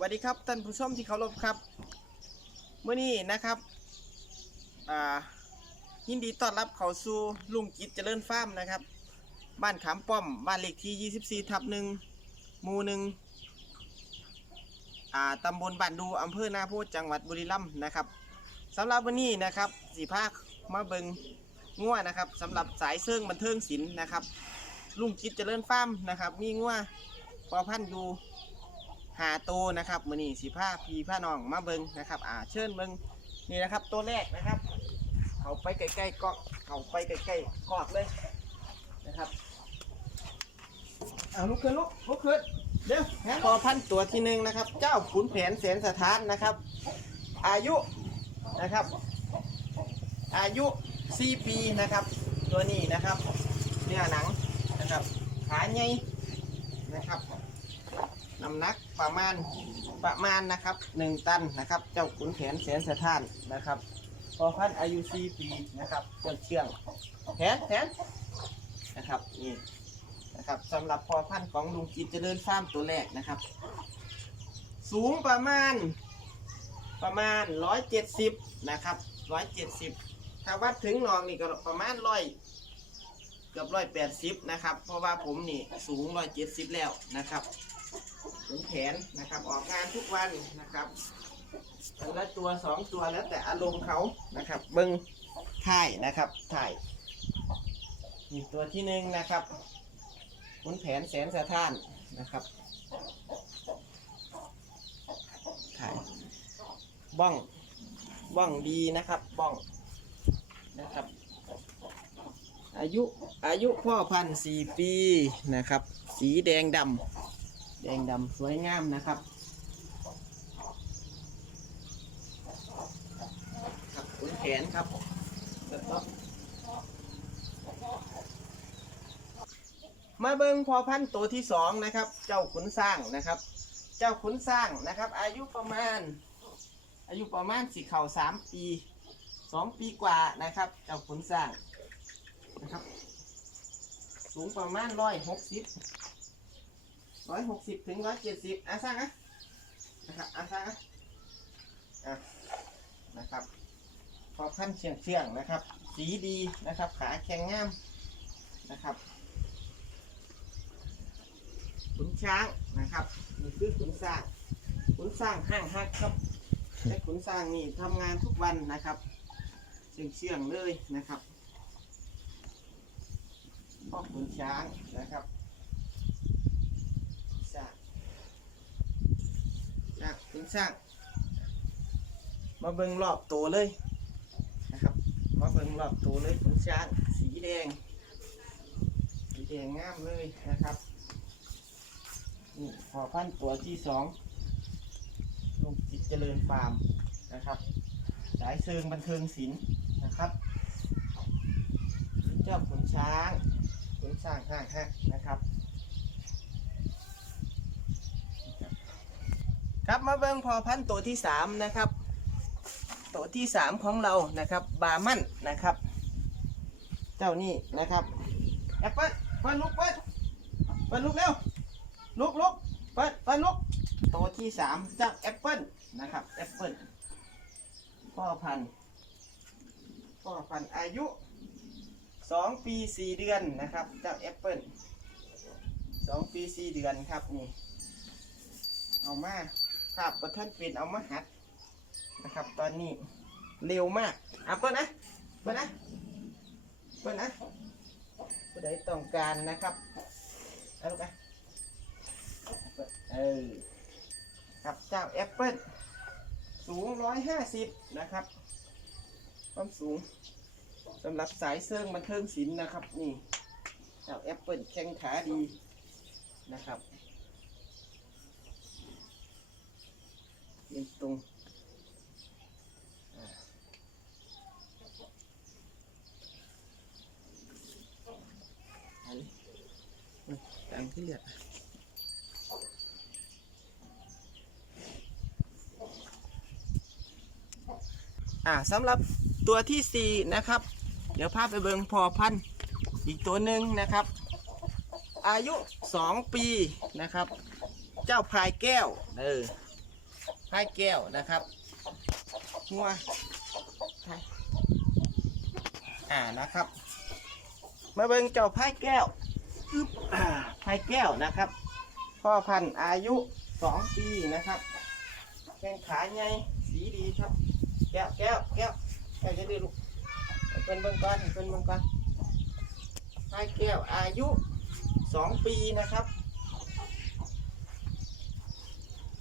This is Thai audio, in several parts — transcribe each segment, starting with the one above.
สวัสดีครับท่านผู้ชมที่เคารพครับเมื่อนี้นะครับยินดีต้อนรับเข้าสู่ลุงจิตเจริญฟาร์มนะครับ บ้านขามป้อมบ้านเลขที่ 24 ทับหนึ่งหมู่หนึ่งตำบลบ้านดูอำเภอนาโพจังหวัดบุรีรัมย์นะครับสำหรับวันนี้นะครับสีภาคมาเบิงงัวนะครับสำหรับสายเซิงบันเทิงศิลป์นะครับลุงจิตเจริญฟาร์มนะครับมีงัวพอพันอยู่ หาตัวนะครับมือนี่สีผ้าพีผ้าน้องมาเบิงนะครับอ่าเชิญเบิงนี่นะครับตัวแรกนะครับ เขาไปใกล้ๆเกาะเขาไปใกล้ๆกอดเลยนะครับเอาลุกขึ้นลุกลุกขึ้นเดี๋ยวพอพันธุ์ตัวที่หนึ่งนะครับ เจ้าขุนแผนแสนสถานนะครับ อายุนะครับ อายุ 4 ปีนะครับ ตัวนี้นะครับ เนื้อหนังนะครับ ขาใหญ่นะครับ น้ำหนักประมาณประมาณนะครับหนึ่งตันนะครับ เจ้าขุนแผนแสนสะท้านนะครับพอพันอายุสี่ปีนะครับเจ้าเชื่องแผนแผนนะครับนี่นะครับสำหรับพอพันของลุงกิจเจริญฟาร์มตัวแรกนะครับ สูงประมาณประมาณร้อยเจ็ดสิบนะครับร้อยเจ็ดสิบถ้าวัดถึงหนองนี่ก็ประมาณร้อยเกือบร้อยแปดสิบนะครับ เพราะว่าผมนี่สูงร้อยเจ็ดสิบแล้วนะครับ ขุนแผนนะครับ ออกงานทุกวันนะครับวันละตัวสองตัวแล้วแต่อารมณ์เขานะครับ เบิ้งถ่ายนะครับถ่ายนี่ตัวที่หนึ่งนะครับขุนแผนแสนสะท้านนะครับถ่ายบ้องบ้องดีนะครับบ้องนะครับ อายุอายุพ่อพันธุ์สี่ปีนะครับ สีแดงดำ แดงดำสวยงามนะครับครับขุนแขนครับแล้วก็มาเบิงพอพันตัวที่สองนะครับ เจ้าขุนสร้างนะครับ เจ้าขุนสร้างนะครับ อายุประมาณ อายุประมาณสิเข่าสามปีสองปีกว่านะครับ เจ้าขุนสร้างนะครับ สูงประมาณร้อยหกสิบ ร้อยหกสิบถึงร้อยเจ็ดสิบอะสร้างนะนะครับอะสร้างนะอะนะครับพอพันเชียงเชียงนะครับ สีดีนะครับ ขาแข็งงามนะครับขุนช้างนะครับนี่คือขุนสร้างขุนสร้างห้างฮักครับแต่ขุนสร้างนี่ทำงานทุกวันนะครับเชียงเชียงเลยนะครับพ่อขุนช้างนะครับ สร้าง สร้างถึงสร้าง มาเบิ่งรอบตัวเลยนะครับ มาเบิ่งรอบตัวเลยขุนช้างสีแดง สีแดงงามเลยนะครับนี่พอพันธุ์ตัวที่สองลุงจิตเจริญฟาร์มนะครับ สายเชิงบันเทิงศิลป์นะครับเจ้าขุนช้างขุนช้างห้างฮะนะครับ ครับ มาเบิ่งพอพันตัวที่สามนะครับ ตัวที่สามของเรานะครับ บามันนะครับ เจ้านี่นะครับแอปเปิ้ลเปิ้ลลุกเปิ้ลเปิ้ลลุกเร็วลุกลุกเปิ้ลเปิ้ลลุกตัวที่สามเจ้าแอปเปิ้ลนะครับแอปเปิ้ลพ่อพันธุ์พ่อพันธุ์อายุสองปีสี่เดือนนะครับ เจ้าแอปเปิ้ลสองปีสี่เดือนครับนี่ เอามา ครับประท่านเป็นเอามาหัดนะครับ ตอนนี้เร็วมากเอะเปิดนะเปิดนะเปิดนะผู้ใดต้องการนะครับเอาลูกนะเปิดเออครับเจ้าแอปเปิลสูงร้อยห้าสิบนะครับ ความสูงสำหรับสายเซิงบันเทิงศิลป์นะครับ นี่เจ้าแอปเปิลแข้งขาดีนะครับ เรียงตรงอันนี้อืมตามที่เรียกอ่าสำหรับตัวที่สี่นะครับ เดี๋ยวพาไปเบิงพอพันอีกตัวหนึ่งนะครับ อายุสองปีนะครับ เจ้าพลายแก้วเออ พายแก้วนะครับงัวอ่านะครับ มาเบิ่งเจ้าพายแก้วอึ๊บอ่าพายแก้วนะครับ พ่อพันธุ์อายุสองปีนะครับแข้งขาใหญ่สีดีครับ แก้วแก้วแก้วแก้วจะด้ลูกเป็นเบิ่งก่อนเป็นเบิ่งก่อนพายแก้วอายุสองปีนะครับ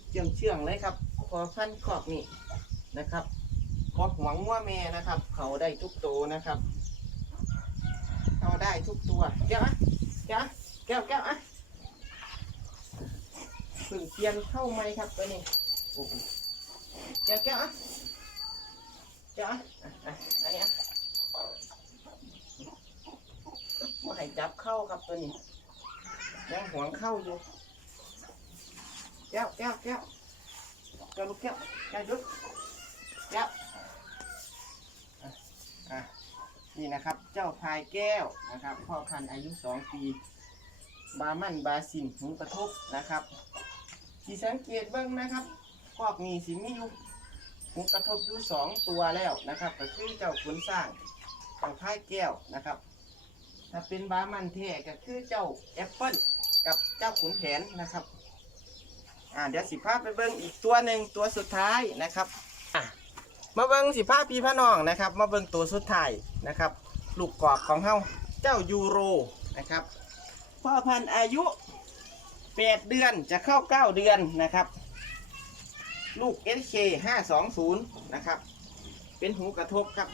เชื่องเชื่องๆเลยครับ พอพันขอบนี่นะครับพอหวงว่าแม่นะครับ เขาได้ทุกตัวนะครับเขาได้ทุกตัวแก้วอะแก้วอะแก้วแก้วอะเพึ่งเปลี่ยนเข้าไหมครับไปนี่โอ้โหแก้วแก้วอะแก้วอะอะอันนี้อะว่าให้จับเข้าครับตัวนี้ยังหวงเข้าอยู่แก้วแก้วแก้ว แก้วลูกแก้วแก้วหยุดแก้วอะนี่นะครับ เจ้าพายแก้วนะครับ พ่อพันธุ์อายุสองปี บามันบาสินหูกระทบนะครับ ที่สังเกตเบ้างนะครับพวกนี้สิมีอยู่หูกระทบอยู่สองตัวแล้วนะครับ ก็คือเจ้าขุนสร้างเจ้าพายแก้วนะครับ ถ้าเป็นบามันแท้ก็คือเจ้าแอปเปิลกับเจ้าขุนแผนนะครับ อ่าเดี๋ยวสิภาพไปเบิ้งอีกตัวหนึ่งตัวสุดท้ายนะครับอะมาเบิ้งสิภาพพี่พระน้องนะครับ มาเบิ้งตัวสุดท้ายนะครับ ลูกกอกของเฮาเจ้ายูโรนะครับพ่อพันธุ์อายุ8เดือนจะเข้า9เดือนนะครับ ลูก SK 520นะครับ เป็นหูกระทบครับ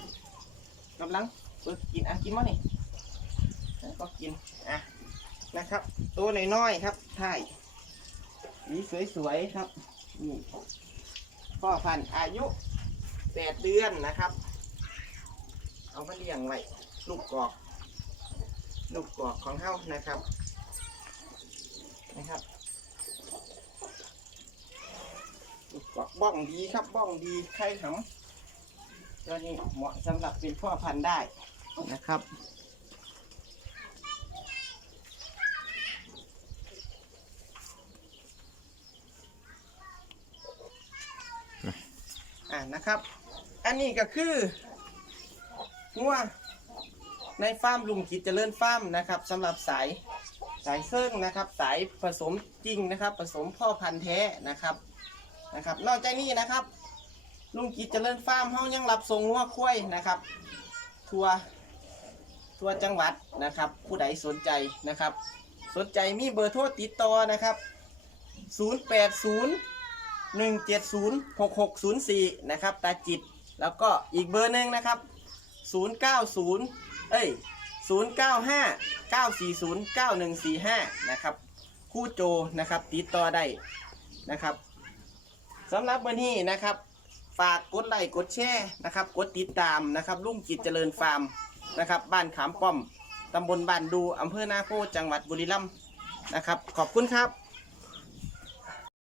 กำลังเปิดกินอะกินมั้นี่ก็กินอะนะครับ ตัวน้อยๆครับถ่าย สีสวยๆครับนี่พ่อพันธุ์อายุแปดเดือนนะครับ เอามาเลี้ยงไว้ลูกกอกลูกกอกของเฮานะครับ นะครับลูกกอกบ้องดีครับบ้องดีไข่หำตัวนี้เหมาะสำหรับเป็นพ่อพันธุ์ได้นะครับ นะครับ อันนี้ก็คืองัวในฟาร์มลุงกิจเจริญฟาร์มนะครับสำหรับสายสายเซิ่งนะครับ สายผสมจริงนะครับ ผสมพ่อพันธุ์แท้นะครับนะครับ นอกจากนี้นะครับ ลุงกิจเจริญฟาร์มเขายังรับส่งงัวควายนะครับ ทัวทัวจังหวัดนะครับ ผู้ใดสนใจนะครับ สนใจมีเบอร์โทรติดต่อนะครับ 080 1706604 นะครับ ตาจิต แล้วก็อีกเบอร์หนึ่งนะครับ 090 เอ้ย 095 940 9145 นะครับคู่โจนะครับ ติดต่อได้นะครับสำหรับวันนี้นะครับ ฝากกดไลค์กดแชร์นะครับ กดติดตามนะครับลุงจิตเจริญฟาร์มนะครับ บ้านขามป้อมตำบลบ้านดูอำเภอนาโพจังหวัดบุรีรัมย์นะครับ ขอบคุณครับ